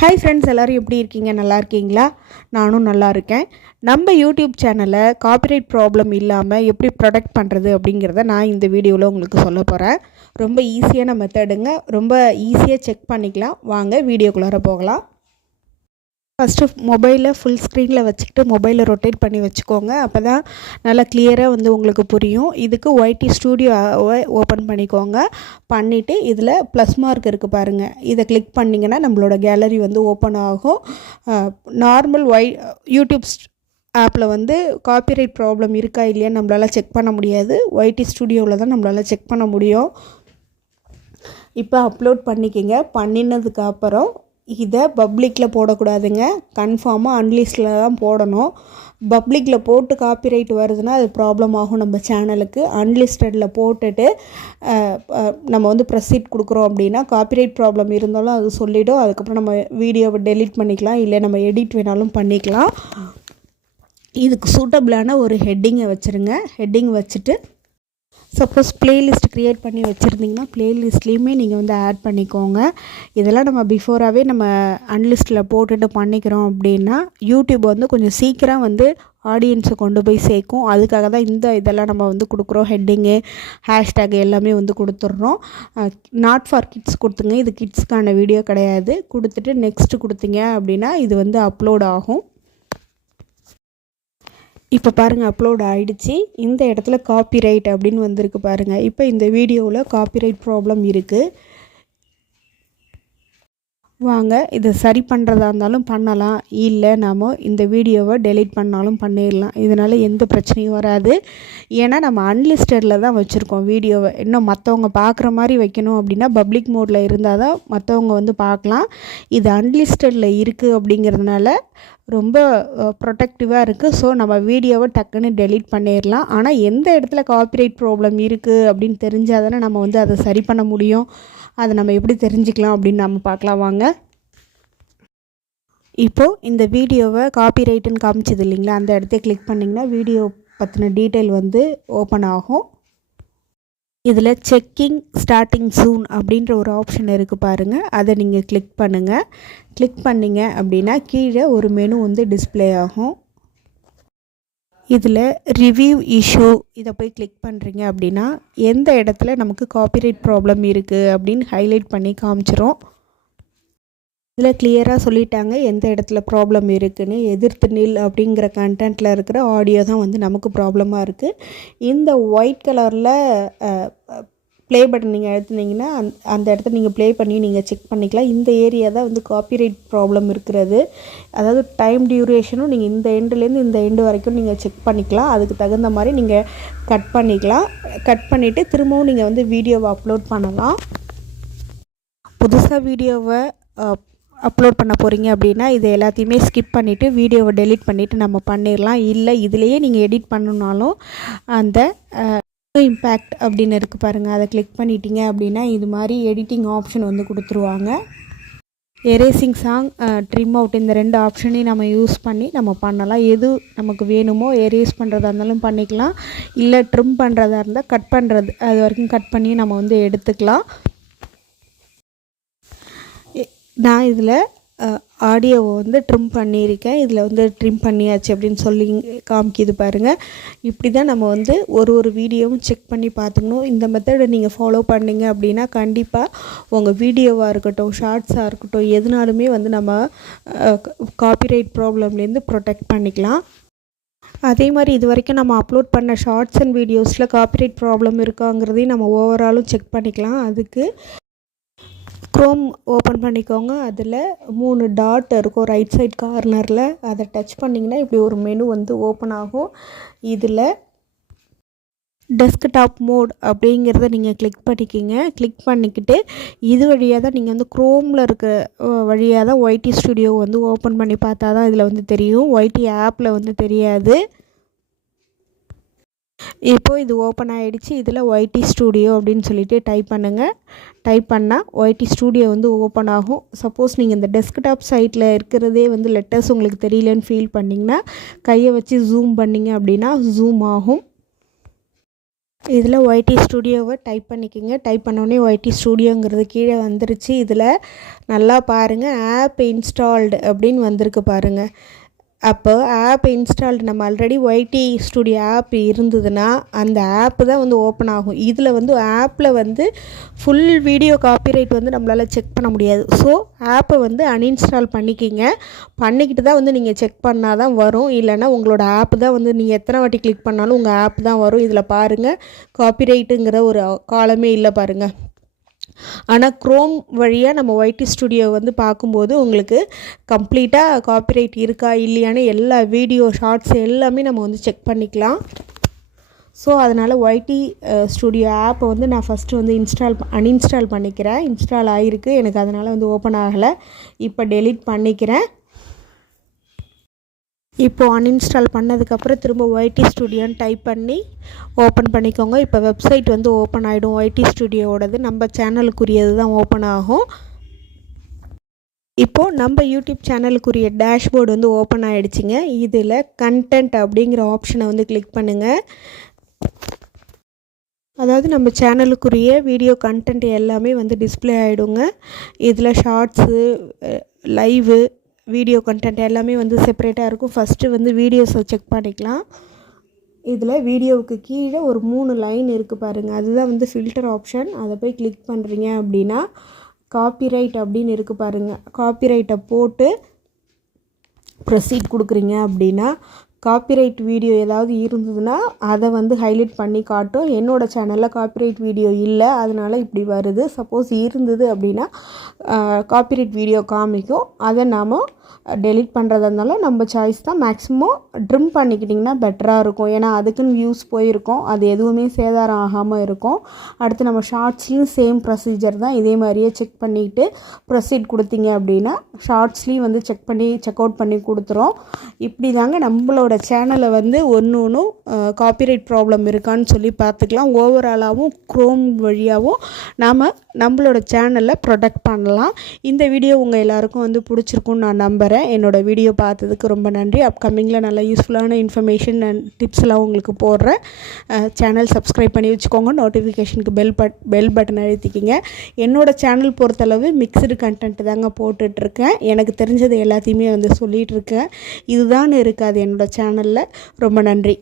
Hi friends, எல்லோரும் எப்படி இருக்கீங்க? நல்லா இருக்கீங்களா? நானும் நல்லா இருக்கேன். நம்ம யூடியூப் சேனலை காப்பிரைட் ப்ராப்ளம் இல்லாமல் எப்படி ப்ரொடெக்ட் பண்ணுறது அப்படிங்கிறத நான் இந்த வீடியோவில் உங்களுக்கு சொல்ல போகிறேன். ரொம்ப ஈஸியான மெத்தடுங்க. ரொம்ப ஈஸியாக செக் பண்ணிக்கலாம். வாங்க வீடியோக்குள்ளார போகலாம். ஃபஸ்ட்டு மொபைலை ஃபுல் ஸ்க்ரீனில் வச்சுக்கிட்டு மொபைலை ரொட்டேட் பண்ணி வச்சுக்கோங்க. அப்போ தான் நல்லா கிளியராக உங்களுக்கு புரியும். இதுக்கு ஒய்டி ஸ்டூடியோவை ஓப்பன் பண்ணிக்கோங்க. பண்ணிவிட்டு இதில் ப்ளஸ் மார்க் இருக்குது பாருங்கள், இதை கிளிக் பண்ணிங்கன்னா நம்மளோட கேலரி ஓப்பன் ஆகும். நார்மல் யூடியூப் ஆப்பில் காப்பிரைட் ப்ராப்ளம் இருக்கா இல்லையான்னு நம்மளால் செக் பண்ண முடியாது. ஒய்டி ஸ்டூடியோவில் தான் நம்மளால் செக் பண்ண முடியும். இப்போ அப்லோட் பண்ணிக்கோங்க. பண்ணினதுக்கு அப்புறம் இதை பப்ளிக்கில் போடக்கூடாதுங்க. கன்ஃபார்மாக அன்லிஸ்டில் தான் போடணும். பப்ளிக்கில் போட்டு காப்பிரைட் வருதுன்னா அது ப்ராப்ளம் ஆகும் நம்ம சேனலுக்கு. அன்லிஸ்டடில் போட்டுட்டு நம்ம ப்ரெஸ்ஸீட் கொடுக்குறோம் அப்படின்னா காப்பிரைட் ப்ராப்ளம் இருந்தாலும் அது சொல்லிவிடும். அதுக்கப்புறம் நம்ம வீடியோவை டெலீட் பண்ணிக்கலாம், இல்லை நம்ம எடிட் வேணாலும் பண்ணிக்கலாம். இதுக்கு சூட்டபிளான ஒரு ஹெட்டிங்கை வச்சுருங்க. ஹெட்டிங் வச்சுட்டு சப்போஸ் ப்ளேலிஸ்ட் க்ரியேட் பண்ணி வச்சுருந்திங்கன்னா ப்ளேலிஸ்ட்லேயுமே நீங்கள் ஆட் பண்ணிக்கோங்க. இதெல்லாம் நம்ம பிஃபோராகவே நம்ம அன்லிஸ்ட்டில் போட்டுட்டு பண்ணிக்கிறோம் அப்படின்னா யூடியூப் கொஞ்சம் சீக்கிரம் ஆடியன்ஸை கொண்டு போய் சேர்க்கும். அதுக்காக தான் இதெல்லாம் நம்ம கொடுக்குறோம். ஹெட்டிங்கு, ஹேஷ்டேக் எல்லாமே கொடுத்துட்றோம். நாட் ஃபார் கிட்ஸ் கொடுத்துங்க. இது கிட்ஸ்க்கான வீடியோ கிடையாது. கொடுத்துட்டு நெக்ஸ்ட்டு கொடுத்தீங்க அப்படின்னா இது அப்லோட் ஆகும். இப்போ பாருங்கள், அப்லோட் ஆகிடுச்சு. இந்த இடத்துல காப்பிரைட் அப்படின்னு வந்திருக்கு பாருங்கள். இப்போ இந்த வீடியோவில் காப்பிரைட் ப்ராப்ளம் இருக்குது. வாங்க இதை சரி பண்ணுறதா இருந்தாலும் பண்ணலாம், இல்லை நாம் இந்த வீடியோவை டெலீட் பண்ணாலும் பண்ணிடலாம். இதனால் எந்த பிரச்சனையும் வராது. ஏன்னா நம்ம அன்லிஸ்டடில் தான் வச்சுருக்கோம் வீடியோவை. இன்னும் மற்றவங்க பார்க்குற மாதிரி வைக்கணும் அப்படின்னா பப்ளிக் மோடில் இருந்தால் தான் மற்றவங்க பார்க்கலாம். இது அன்லிஸ்டடில் இருக்குது அப்படிங்கிறதுனால ரொம்ப ப்ரொடெக்டிவாக இருக்குது. ஸோ நம்ம வீடியோவை டக்குன்னு டெலீட் பண்ணிடலாம். ஆனால் எந்த இடத்துல காப்பிரைட் ப்ராப்ளம் இருக்குது அப்படின்னு தெரிஞ்சால் தானே நம்ம அதை சரி பண்ண முடியும். அதை நம்ம எப்படி தெரிஞ்சுக்கலாம் அப்படின்னு நம்ம பார்க்கலாம் வாங்க. இப்போது இந்த வீடியோவை காப்பிரைட்டுன்னு காமிச்சது இல்லைங்களா, அந்த இடத்த கிளிக் பண்ணிங்கன்னா வீடியோ பற்றின டீட்டெயில் ஓப்பன் ஆகும். இதில் செக்கிங் ஸ்டார்டிங் சூன் அப்படின்ற ஒரு ஆப்ஷன் இருக்குது பாருங்கள், அதை நீங்கள் கிளிக் பண்ணுங்கள். கிளிக் பண்ணிங்க அப்படின்னா கீழே ஒரு மெனு டிஸ்ப்ளே ஆகும். இதில் ரிவ்யூ இஷ்யூ இதை போய் கிளிக் பண்ணுறீங்க அப்படின்னா எந்த இடத்துல நமக்கு காப்பிரைட் ப்ராப்ளம் இருக்குது அப்படின்னு ஹைலைட் பண்ணி காமிச்சிரும். இதில் கிளியராக சொல்லிட்டாங்க எந்த இடத்துல ப்ராப்ளம் இருக்குதுன்னு. எதிர்த்து நில் அப்படிங்கிற கண்டென்ட்டில் இருக்கிற ஆடியோ தான் நமக்கு ப்ராப்ளமாக இருக்குது. இந்த ஒயிட் கலரில் ப்ளே பட்டன் நீங்கள் அழுத்துனீங்கன்னா அந்த இடத்த நீங்கள் ப்ளே பண்ணி நீங்கள் செக் பண்ணிக்கலாம். இந்த ஏரியா தான் காப்பிரைட் ப்ராப்ளம் இருக்கிறது. அதாவது டைம் டியூரேஷனும் நீங்கள் இந்த எண்டுலேருந்து இந்த எண்டு வரைக்கும் நீங்கள் செக் பண்ணிக்கலாம். அதுக்கு தகுந்த மாதிரி நீங்கள் கட் பண்ணிக்கலாம். கட் பண்ணிவிட்டு திரும்பவும் நீங்கள் வீடியோவை அப்லோட் பண்ணலாம். புதுசாக வீடியோவை அப்லோட் பண்ண போகிறீங்க அப்படின்னா இதை எல்லாத்தையுமே ஸ்கிப் பண்ணிவிட்டு வீடியோவை டெலீட் பண்ணிவிட்டு நம்ம பண்ணிடலாம். இல்லை இதிலையே நீங்கள் எடிட் பண்ணணுன்னாலும் அந்த இம்பேக்ட் அப்படின்னு இருக்குது பாருங்கள், அதை கிளிக் பண்ணிட்டீங்க அப்படின்னா இது மாதிரி எடிட்டிங் ஆப்ஷன் கொடுத்துருவாங்க. எரேசிங் சாங், ட்ரிம் அவுட், இந்த 2 ஆப்ஷனையும் நம்ம யூஸ் பண்ணி நம்ம பண்ணலாம். எது நமக்கு வேணுமோ எரேஸ் பண்ணுறதா இருந்தாலும் பண்ணிக்கலாம், இல்லை ட்ரிம் பண்ணுறதா இருந்தால் கட் பண்ணுறது அது வரைக்கும் கட் பண்ணி நம்ம எடுத்துக்கலாம். நான் இதில் ஆடியோவை ட்ரிம் பண்ணியிருக்கேன். இதில் ட்ரிம் பண்ணியாச்சு அப்படின்னு சொல்லி காமிக்கிது பாருங்கள். இப்படி தான் நம்ம ஒரு வீடியோவும் செக் பண்ணி பார்த்துக்கணும். இந்த மெத்தடை நீங்கள் ஃபாலோ பண்ணிங்க அப்படின்னா கண்டிப்பாக உங்கள் வீடியோவாக இருக்கட்டும், ஷார்ட்ஸாக இருக்கட்டும், எதுனாலுமே நம்ம காப்பிரைட் ப்ராப்ளம்லேருந்து ப்ரொடெக்ட் பண்ணிக்கலாம். அதே மாதிரி இது வரைக்கும் நம்ம அப்லோட் பண்ண ஷார்ட்ஸ் அண்ட் வீடியோஸில் காப்பிரைட் ப்ராப்ளம் இருக்காங்கிறதையும் நம்ம ஓவராலும் செக் பண்ணிக்கலாம். அதுக்கு க்ரோம் ஓப்பன் பண்ணிக்கோங்க. அதில் 3 டாட் இருக்கும் ரைட் சைட் கார்னரில். அதை டச் பண்ணிங்கன்னா இப்படி ஒரு மெனு ஓப்பன் ஆகும். இதில் டெஸ்க்டாப் மோட் அப்படிங்கிறத நீங்கள் கிளிக் பண்ணிக்கிங்க. கிளிக் பண்ணிக்கிட்டு இது வழியாக தான் நீங்கள் க்ரோமில் இருக்க வழியாக தான் ஒய்டி ஸ்டுடியோ ஓப்பன் பண்ணி பார்த்தா தான் இதில் தெரியும். ஒய்டி ஆப்பில் தெரியாது. இப்போது இது ஓப்பன் ஆகிடுச்சு. இதில் ஒய்டி ஸ்டூடியோ அப்படின்னு சொல்லிட்டு டைப் பண்ணுங்கள். டைப் பண்ணால் ஒய்டி ஸ்டூடியோ ஓப்பன் ஆகும். சப்போஸ் நீங்கள் இந்த டெஸ்க்டாப் சைட்டில் இருக்கிறதே லெட்டர்ஸ் உங்களுக்கு தெரியலன்னு ஃபீல் பண்ணிங்கன்னா கையை வச்சு ஜூம் பண்ணிங்க அப்படின்னா ஜூம் ஆகும். இதில் ஒய்டி ஸ்டுடியோவை டைப் பண்ணிக்கோங்க. டைப் பண்ணோடனே ஒய்டி ஸ்டுடியோங்கிறது கீழே வந்துருச்சு. இதில் நல்லா பாருங்கள், ஆப் இன்ஸ்டால்டு அப்படின்னு வந்திருக்கு பாருங்கள். அப்போ ஆப் இன்ஸ்டால்டு நம்ம ஆல்ரெடி ஒய்டி ஸ்டுடியோ ஆப் இருந்ததுன்னா அந்த ஆப்பு தான் வந்து ஓப்பன் ஆகும். இதில் வந்து ஆப்பில் வந்து ஃபுல் வீடியோ காப்பிரைட் வந்து நம்மளால் செக் பண்ண முடியாது. ஸோ ஆப்பை வந்து அன்இன்ஸ்டால் பண்ணிக்கிட்டு தான் வந்து நீங்கள் செக் பண்ணால் தான் வரும். இல்லைன்னா உங்களோட ஆப்பு தான் வந்து நீங்கள் எத்தனை வாட்டி கிளிக் பண்ணாலும் உங்கள் ஆப் தான் வரும். இதில் பாருங்கள், காப்பிரைட்டுங்கிற ஒரு காலமே இல்லை பாருங்கள். ஆனால் க்ரோம் வழியாக நம்ம ஒய்டி ஸ்டுடியோ வந்து பார்க்கும்போது உங்களுக்கு கம்ப்ளீட்டாக காப்பிரைட் இருக்கா இல்லையான்னு எல்லா வீடியோ ஷார்ட்ஸ் எல்லாமே நம்ம வந்து செக் பண்ணிக்கலாம். ஸோ அதனால் ஒய்டி ஸ்டுடியோ ஆப்பை வந்து நான் ஃபஸ்ட்டு வந்து அன்இன்ஸ்டால் பண்ணிக்கிறேன். இன்ஸ்டால் ஆகிருக்கு எனக்கு, அதனால் வந்து ஓப்பன் ஆகலை. இப்போ டெலீட் பண்ணிக்கிறேன். இப்போது அன்இன்ஸ்டால் பண்ணதுக்கப்புறம் திரும்ப ஒய்டி ஸ்டுடியோன்னு டைப் பண்ணி ஓப்பன் பண்ணிக்கோங்க. இப்போ வெப்சைட் வந்து ஓப்பன் ஆகிடும். ஒய்டி ஸ்டுடியோவோடது நம்ம சேனலுக்குரியது தான் ஓப்பன் ஆகும். இப்போது நம்ம யூடியூப் சேனலுக்குரிய டேஷ்போர்டு வந்து ஓப்பன் ஆகிடுச்சிங்க. இதில் கண்டென்ட் அப்படிங்கிற ஆப்ஷனை வந்து கிளிக் பண்ணுங்கள். அதாவது நம்ம சேனலுக்குரிய வீடியோ கண்டென்ட் எல்லாமே வந்து டிஸ்பிளே ஆகிடுங்க. இதில் ஷார்ட்ஸு, லைவு, வீடியோ கண்டென்ட் எல்லாமே வந்து செப்பரேட்டாக இருக்கும். ஃபஸ்ட்டு வந்து வீடியோஸை செக் பண்ணிக்கலாம். இதில் வீடியோவுக்கு கீழே ஒரு 3 லைன் இருக்குது பாருங்கள், அதுதான் வந்து ஃபில்டர் ஆப்ஷன். அதை போய் கிளிக் பண்ணுறீங்க அப்படின்னா காப்பிரைட் அப்படின்னு இருக்குது பாருங்கள். காப்பிரைட்டை போட்டு ப்ரொசீட் கொடுக்குறீங்க அப்படின்னா காப்பிரைட் வீடியோ ஏதாவது இருந்ததுன்னா அதை வந்து ஹைலைட் பண்ணி காட்டும். என்னோடய சேனலில் காப்பிரைட் வீடியோ இல்லை, அதனால் இப்படி வருது. சப்போஸ் இருந்தது அப்படின்னா காப்பிரைட் வீடியோ காமிக்கும். அதை நாம் டெலிட் பண்ணுறதா இருந்தாலும் நம்ம சாய்ஸ் தான். மேக்ஸிமம் ட்ரிம் பண்ணிக்கிட்டிங்கன்னா பெட்டராக இருக்கும். ஏன்னா அதுக்குன்னு வியூஸ் போயிருக்கும், அது எதுவுமே சேதாரம் ஆகாமல் இருக்கும். அடுத்து நம்ம ஷார்ட்ஸ்லேயும் சேம் ப்ரொசீஜர் தான். இதே மாதிரியே செக் பண்ணிவிட்டு ப்ரொசீட் கொடுத்தீங்க அப்படின்னா ஷார்ட்ஸ்லேயும் வந்து செக் அவுட் பண்ணி கொடுத்துரும். இப்படி தாங்க நம்மளோட சேனலை வந்து ஒன்றும் காப்பிரைட் ப்ராப்ளம் இருக்கான்னு சொல்லி பார்த்துக்கலாம். ஓவராலாகவும் க்ரோம் வழியாகவும் நாம் நம்மளோட சேனலில் ப்ரொடெக்ட் பண்ணலாம். இந்த வீடியோ உங்கள் எல்லாருக்கும் வந்து பிடிச்சிருக்குன்னு நான் நம்புகிறேன். என்னோடய வீடியோ பார்த்ததுக்கு ரொம்ப நன்றி. அப்கமிங்கில் நல்ல யூஸ்ஃபுல்லான இன்ஃபர்மேஷன் அண்ட் டிப்ஸ் எல்லாம் உங்களுக்கு போடுறேன். சேனல் சப்ஸ்கிரைப் பண்ணி வச்சுக்கோங்க. நோட்டிஃபிகேஷனுக்கு பெல் பட்டன் அழுத்திக்கிங்க. என்னோடய சேனல் பொறுத்தளவு மிக்சடு கண்டென்ட் தாங்க போட்டுட்ருக்கேன். எனக்கு தெரிஞ்சது எல்லாத்தையுமே வந்து சொல்லிகிட்ருக்கேன். இதுதான் இருக்காது என்னோடய சேனலில். ரொம்ப நன்றி.